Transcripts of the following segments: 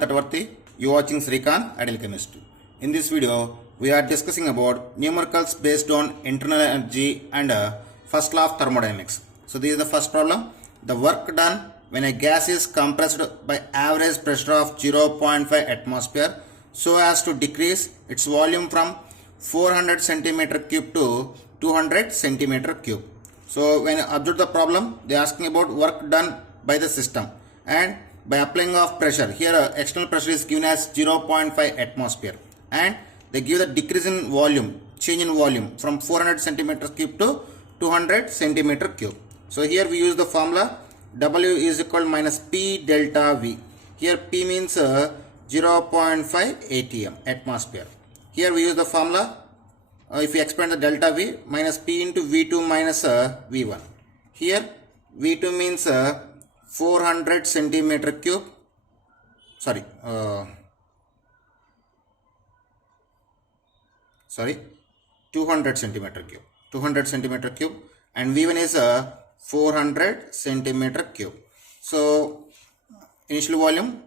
Srikanth Tatavarthi. You are watching Srikanth Ideal Chemistry. In this video, we are discussing about numericals based on internal energy and first law of thermodynamics. So this is the first problem. The work done when a gas is compressed by average pressure of 0.5 atmosphere so as to decrease its volume from 400 centimeter cube to 200 centimeter cube. So when you observe the problem, they are asking about work done by the system, and by applying of pressure, here external pressure is given as 0.5 atmosphere, and they give the decrease in volume, change in volume from 400 centimeter cube to 200 centimeter cube. So here we use the formula W is equal minus P delta V. Here P means 0.5 atm atmosphere. Here we use the formula if we expand the delta V minus P into V2 minus V1. Here V2 means 400 centimeter cube, 200 centimeter cube, 200 centimeter cube, and V1 is 400 centimeter cube. So initial volume,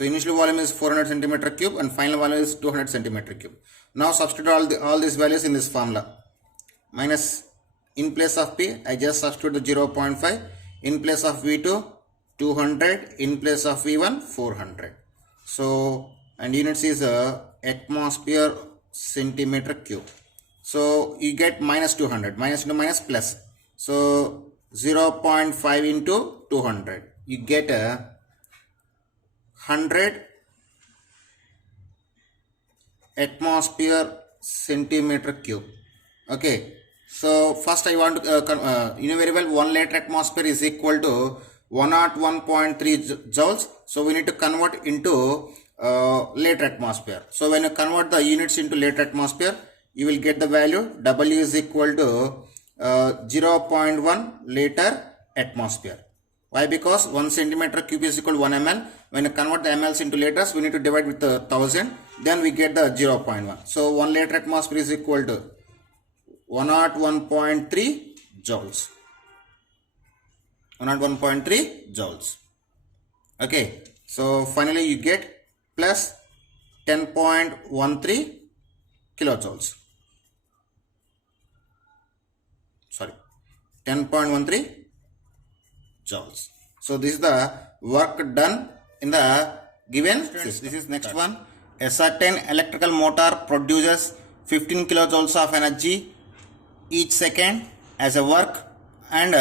is 400 centimeter cube and final volume is 200 centimeter cube. Now substitute all these values in this formula. Minus in place of P, I just substitute the 0.5, in place of V2 200, in place of V1 400. So and units is atmosphere centimeter cube. So you get minus 200, minus into minus plus. So 0.5 into 200, you get 100 atmosphere centimeter cube. Okay, so first I want to you know very well 1 liter atmosphere is equal to 101.3 joules. So we need to convert into liter atmosphere. So when you convert the units into liter atmosphere, you will get the value W is equal to 0.1 liter atmosphere. Why? Because 1 centimeter cube is equal to 1 ml. When you convert the mLs into liters, we need to divide with 1000. Then we get the 0.1. So 1 liter atmosphere is equal to 101.3 joules. 101.3 joules. Okay. So finally you get plus 10.13 kilojoules. 10.13 joules. So this is the work done in the given system. This is next one. A certain electrical motor produces 15 kilojoules of energy each second as a work and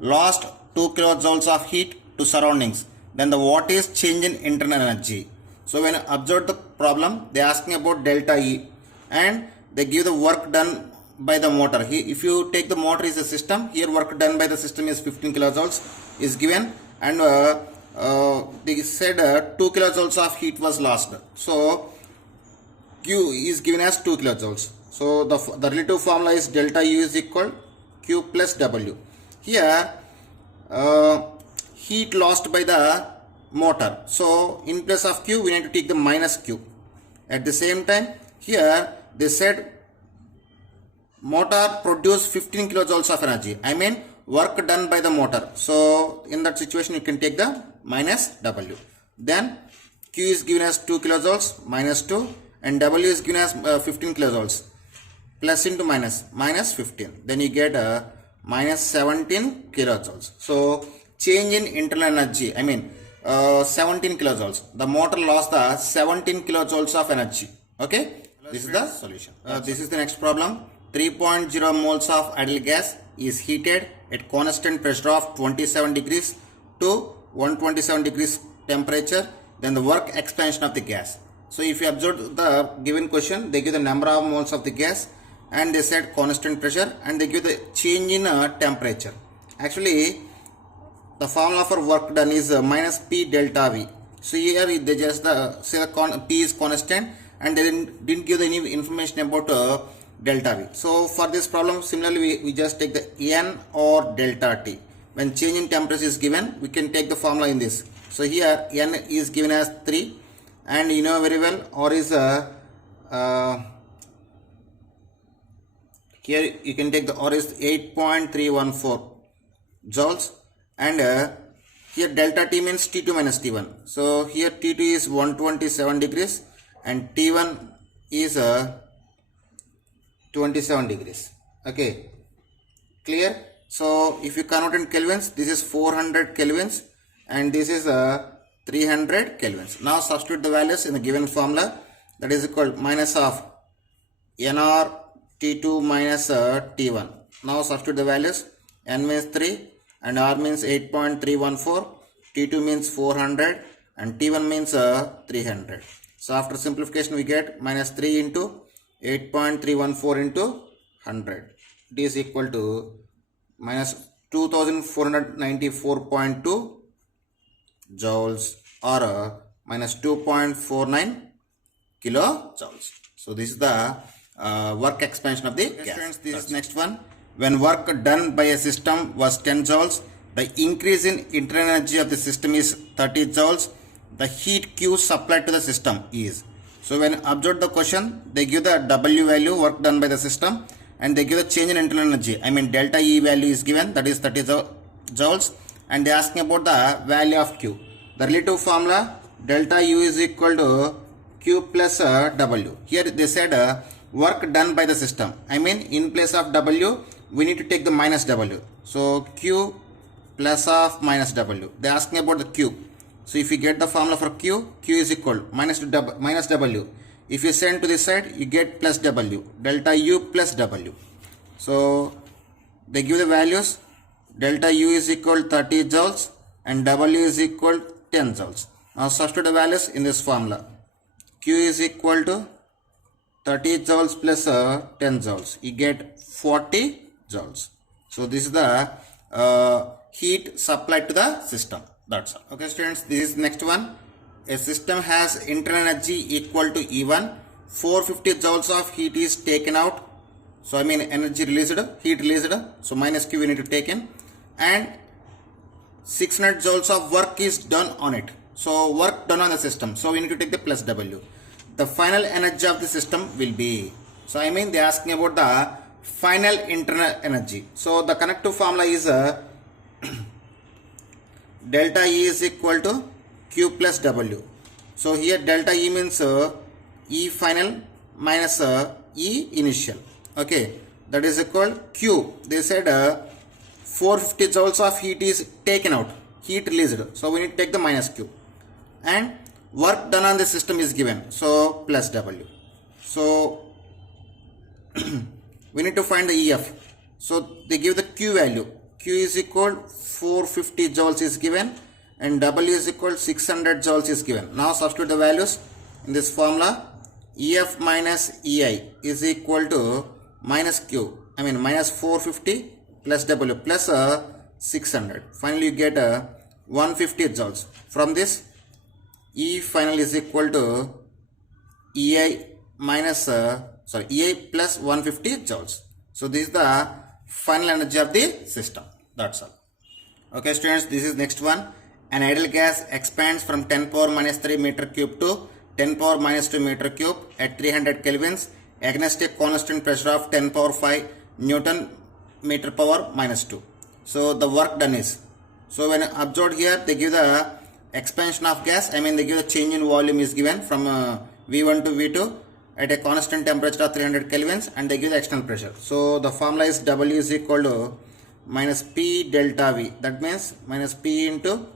lost 2 kilojoules of heat to surroundings. Then the what is change in internal energy. So when you observe the problem, they are asking about delta E and they give the work done by the motor. If you take the motor is a system, here work done by the system is 15 kilojoules is given, and they said 2 kilojoules of heat was lost. So Q is given as 2 kilojoules. So the relative formula is delta U is equal Q plus W. Here heat lost by the motor. So in place of Q we need to take the minus Q. At the same time here they said motor produced 15 kilojoules of energy. I mean work done by the motor. So in that situation you can take the minus W. Then Q is given as 2 kilojoules minus 2 and W is given as 15 kilojoules. Plus into minus 15. Then you get minus 17 kilojoules. So change in internal energy, I mean 17 kilojoules. The motor lost the 17 kilojoules of energy. Okay, this is the solution. This is the next problem. 3.0 moles of ideal gas is heated at constant pressure of 27 degrees to 127 degrees temperature. Then the work expansion of the gas. So if you observe the given question, they give the number of moles of the gas and they said constant pressure and they give the change in temperature. Actually the formula for work done is minus P delta V. So here they just say P is constant and they didn't give any information about delta V. So for this problem similarly we just take the N or delta T. When change in temperature is given, we can take the formula in this. So here N is given as 3 and you know very well R is here you can take the R is 8.314 joules and here delta T means T2 minus T1. So here T2 is 127 degrees and T1 is 27 degrees. Okay, clear? So if you convert in kelvins, this is 400 kelvins and this is 300 kelvins. Now substitute the values in the given formula, that is equal minus of nr T2 minus T1. Now substitute the values. N means 3 and R means 8.314, T2 means 400 and T1 means 300. So after simplification we get minus 3 into 8.314 into 100. It is equal to minus 2494.2 joules or minus 2.49 kilojoules. So this is the work expansion of the gas. Friends, this is next one. When work done by a system was 10 joules, the increase in internal energy of the system is 30 joules. The heat Q supplied to the system is. So when observe the question, they give the W value work done by the system and they give the change in internal energy. I mean delta E value is given, that is 30 joules, and they are asking about the value of Q. The relative formula delta U is equal to Q plus W. Here they said work done by the system. I mean in place of W we need to take the minus W. So Q plus of minus W. They are asking about the Q. So if you get the formula for Q, Q is equal minus W. If you send to this side, you get plus W, delta U plus W. So they give the values. Delta U is equal 30 joules and W is equal 10 joules. Now substitute the values in this formula. Q is equal to 30 joules plus 10 joules. You get 40 joules. So this is the heat supplied to the system. That's all. Okay students, this is next one. A system has internal energy equal to E1. 450 joules of heat is taken out. So I mean energy released, heat released. So minus Q we need to take in. And 600 joules of work is done on it. So work done on the system. So we need to take the plus W. The final energy of the system will be. So I mean they are asking about the final internal energy. So the connective formula is delta E is equal to Q plus W. So here delta E means E final minus E initial. Okay, that is equal Q. They said 450 joules of heat is taken out, heat released. So we need to take the minus Q. And work done on the system is given. So plus W. So we need to find the EF. So they give the Q value. Q is equal 450 joules is given and W is equal 600 joules is given. Now substitute the values in this formula. EF minus EI is equal to minus Q. I mean minus 450 plus W plus 600. Finally you get 150 joules. From this E final is equal to EI minus EI plus 150 joules. So this is the final energy of the system. That's all. Okay students, this is next one. An ideal gas expands from 10 power minus 3 meter cube to 10 power minus 2 meter cube at 300 kelvins against a constant pressure of 10 power 5 Newton meter power minus 2. So the work done is. So when observed here, they give the expansion of gas. I mean they give the change in volume is given from V1 to V2 at a constant temperature of 300 kelvins and they give the external pressure. So the formula is W is equal to minus P delta V. That means minus P into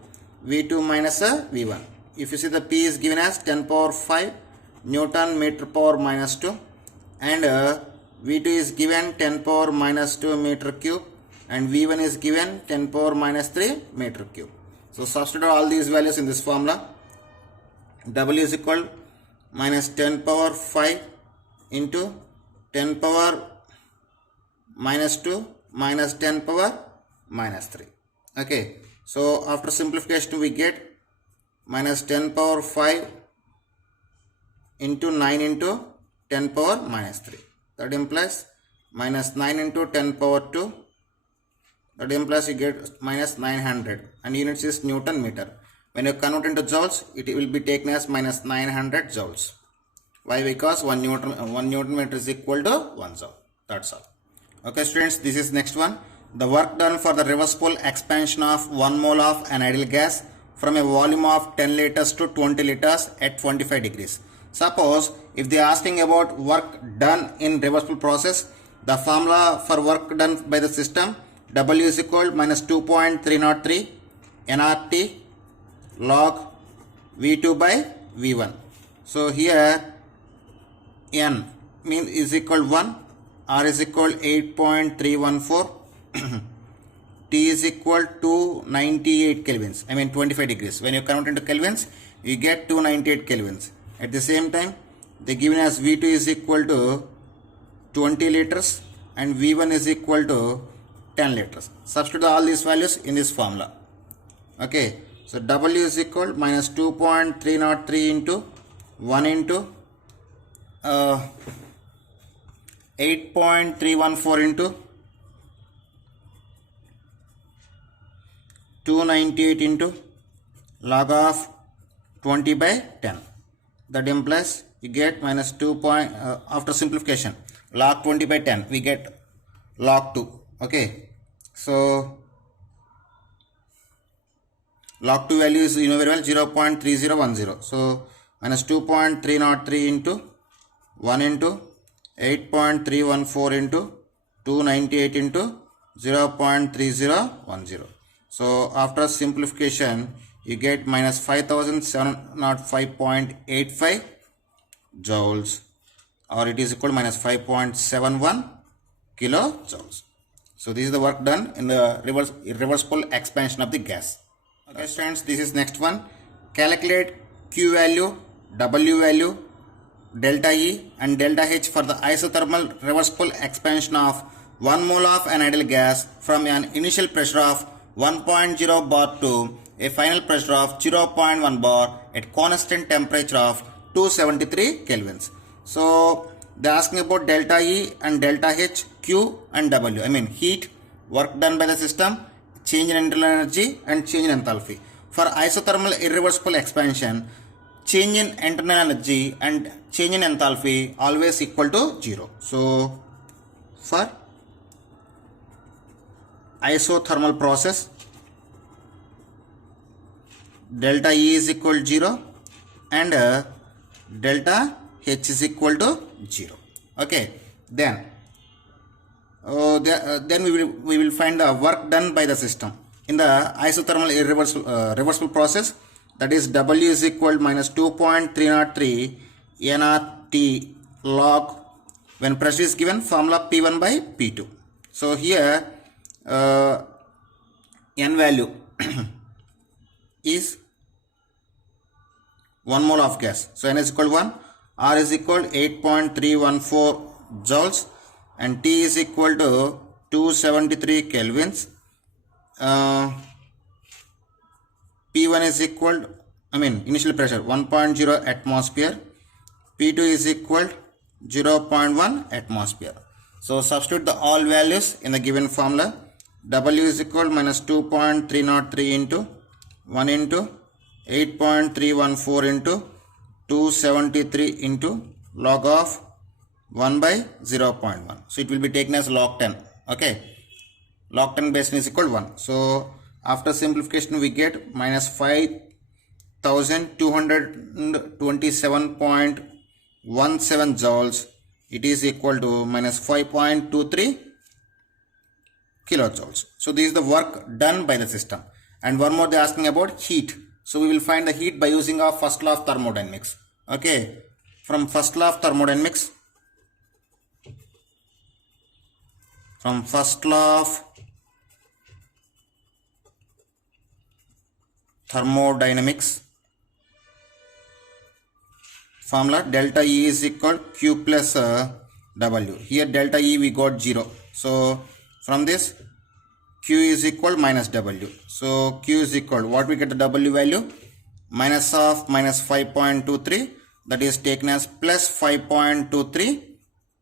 V2 minus V1. If you see the P is given as 10 power 5 Newton meter power minus 2 and V2 is given 10 power minus 2 meter cube and V1 is given 10 power minus 3 meter cube. So substitute all these values in this formula. W is equal minus 10 power 5 into 10 power minus 2 minus 10 power minus 3. Okay. So after simplification we get minus 10 power 5 into 9 into 10 power minus 3. That implies minus 9 into 10 power 2. That implies you get minus 900 and units is Newton meter. When you convert into joules, it will be taken as minus 900 joules. Why? Because 1 Newton meter is equal to 1 joule. That's all. Okay students, this is next one. the work done for the reversible expansion of 1 mole of an ideal gas from a volume of 10 liters to 20 liters at 25 degrees. Suppose if they are asking about work done in reversible process, the formula for work done by the system, W is equal minus 2.303 nRT log V2 by V1. So here N is equal 1, R is equal 8.314, T is equal to 98 kelvins, 25 degrees. When you convert into kelvins, you get 298 kelvins. At the same time, they given as V2 is equal to 20 liters and V1 is equal to 10 liters. Substitute all these values in this formula. Okay, so W is equal minus 2.303 into 1 into 8.314 into 298 into log of 20 by 10. That implies you get minus 2 after simplification, log 20 by 10 we get log 2. Okay, so log 2 value is very well 0.3010. So minus 2.303 into 1 into 8.314 into 298 into 0.3010. So after simplification, you get minus 5705.85 joules, or it is equal to minus 5.71 kilojoules. So this is the work done in the reversible expansion of the gas. Okay students, this is next one. Calculate Q value, W value, delta E and delta H for the isothermal reversible expansion of 1 mole of an ideal gas from an initial pressure of 1.0 bar to a final pressure of 0.1 bar at constant temperature of 273 kelvins. So they are asking about delta E and delta H, Q and W. Heat, work done by the system, change in internal energy and change in enthalpy. For isothermal irreversible expansion, change in internal energy and change in enthalpy always equal to 0. So for isothermal process, delta E is equal to 0 and delta H is equal to 0. Okay, then we will find the work done by the system in the isothermal reversible process. That is W is equal to minus 2.303 nRT log, when pressure is given, formula P1 by P2. So here N value is 1 mole of gas. So N is equal to 1, R is equal to 8.314 joules and T is equal to 273 kelvins. P1 is equal to, initial pressure 1.0 atmosphere, P2 is equal to 0.1 atmosphere. So substitute the all values in the given formula. W is equal to minus 2.303 into 1 into 8.314 into 273 into log of 1 by 0.1. So it will be taken as log 10. Okay, log 10 base 10 is equal to 1. So after simplification we get minus 5227.17 joules. It is equal to minus 5.23 kilojoules. So this is the work done by the system. And one more, they are asking about heat. So we will find the heat by using our first law of thermodynamics. Okay, from first law of thermodynamics, formula delta E is equal to Q plus W. Here delta E we got 0. So from this Q is equal to minus W. So Q is equal to what we get the W value? Minus of minus 5.23, that is taken as plus 5.23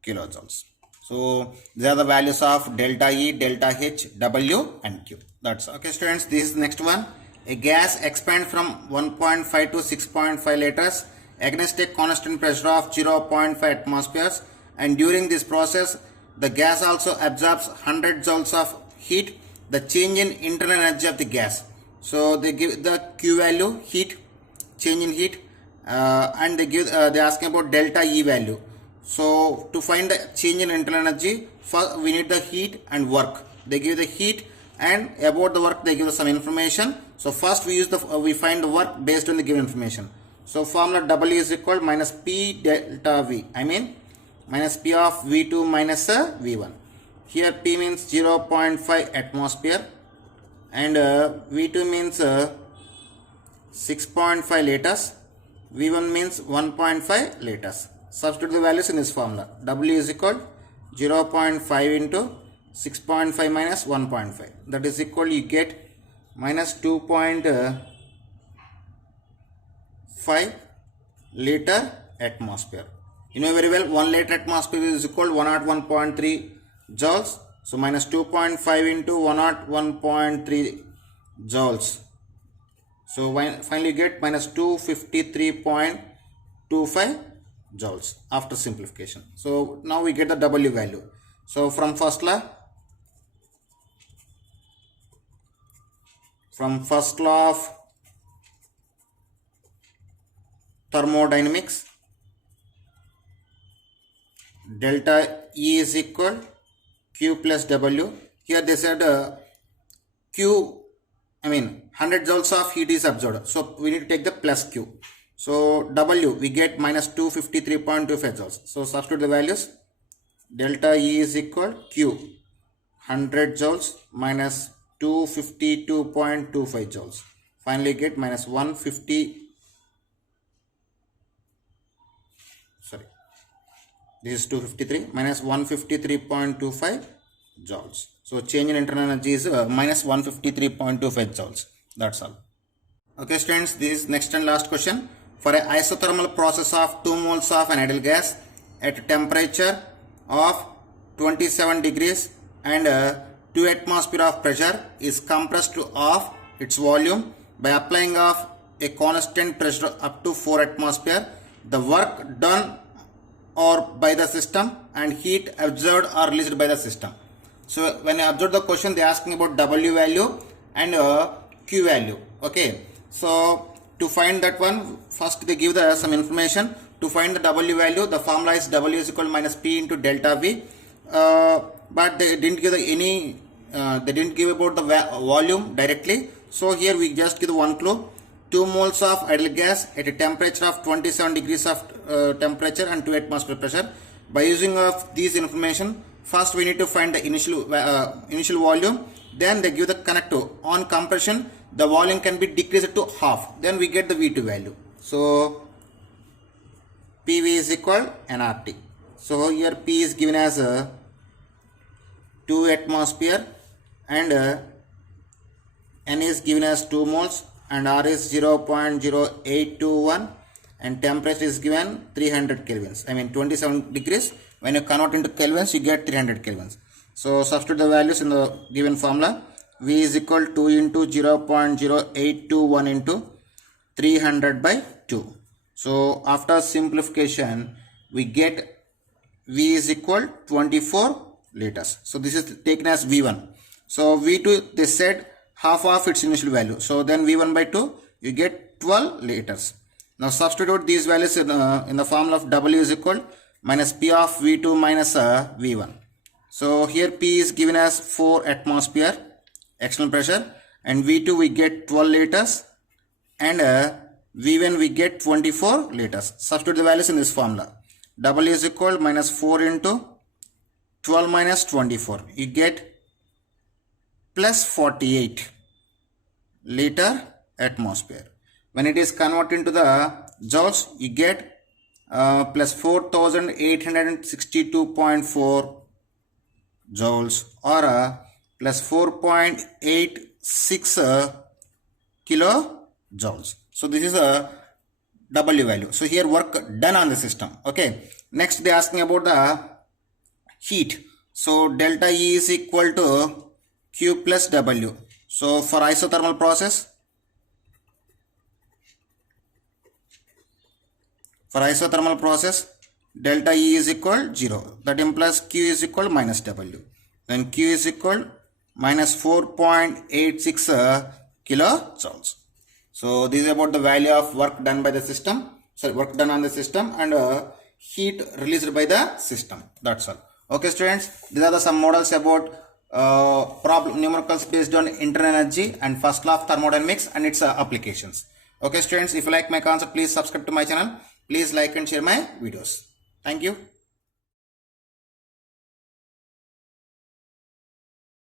kilojoules. So these are the values of delta E, delta H, W and Q. That's okay students. This is the next one. A gas expands from 1.5 to 6.5 liters against a constant pressure of 0.5 atmospheres, and during this process the gas also absorbs 100 joules of heat, the change in internal energy of the gas. So they give the Q value, heat, change in heat, and they asking about delta E value. So to find the change in internal energy, first we need the heat and work. They give the heat, and about the work they give us some information. So first we find the work based on the given information. So formula W is equal minus P delta V. I mean minus P of V2 minus V1. Here P means 0.5 atmosphere and V2 means 6.5 liters. V1 means 1.5 liters. Substitute the values in this formula. W is equal 0.5 into 6.5 minus 1.5. That is equal, you get minus 2.5 liter atmosphere. You know very well 1 liter atmosphere is equal to 101.3 joules. So minus 2.5 into 101.3 joules. So finally you get minus 253.25 joules after simplification. So now we get the W value. So from first law of thermodynamics, delta E is equal Q plus W. Here they said Q, 100 joules of heat is absorbed. So we need to take the plus Q. So W we get minus 253.25 joules. So substitute the values. Delta E is equal Q 100 joules minus 252.25 joules. Finally get minus 150. This is 253 minus 153.25 joules. So change in internal energy is minus 153.25 joules. That's all. Okay students, this is next and last question. For an isothermal process of 2 moles of an ideal gas at temperature of 27 degrees and 2 atmosphere of pressure is compressed to half its volume by applying of a constant pressure up to 4 atmosphere. The work done or by the system and heat absorbed or released by the system. So when I observe the question, they are asking about W value and Q value. Okay, so to find that one, first they give some information. To find the W value, the formula is W is equal to minus P into delta V, but they didn't give they didn't give about the volume directly. So here we just give one clue. 2 moles of ideal gas at a temperature of 27 degrees of temperature and 2 atmosphere pressure. By using of these information, first we need to find the initial volume. Then they give the connector. On compression, the volume can be decreased to half. Then we get the V2 value. So PV is equal nRT. So here P is given as 2 atmosphere and N is given as 2 moles. And R is 0.0821 and temperature is given 300 kelvins. 27 degrees. When you convert into kelvins, you get 300 kelvins. So substitute the values in the given formula. V is equal to 2 into 0.0821 into 300 by 2. So after simplification, we get V is equal 24 liters. So this is taken as V1. So V2 they said half of its initial value. So then V1 by 2, you get 12 liters. Now substitute these values in the formula of W is equal minus P of V2 minus V1. So here P is given as 4 atmosphere external pressure and V2 we get 12 liters and V1 we get 24 liters. Substitute the values in this formula. W is equal minus 4 into 12 minus 24. You get plus 48 liter atmosphere. When it is converted into the joules, you get plus 4862.4 joules or plus 4.86 kilojoules. So this is a W value. So here work done on the system. Okay. Next they are asking about the heat. So delta E is equal to Q plus W. So for isothermal process, delta E is equal 0. That implies Q is equal minus W. Then Q is equal minus 4.86 kilojoules. So this is about the value of work done by the system, work done on the system, and heat released by the system. That's all. Okay students, these are some models about numericals based on internal energy and first law of thermodynamics and its applications. Okay students, if you like my concept, please subscribe to my channel. Please like and share my videos. Thank you.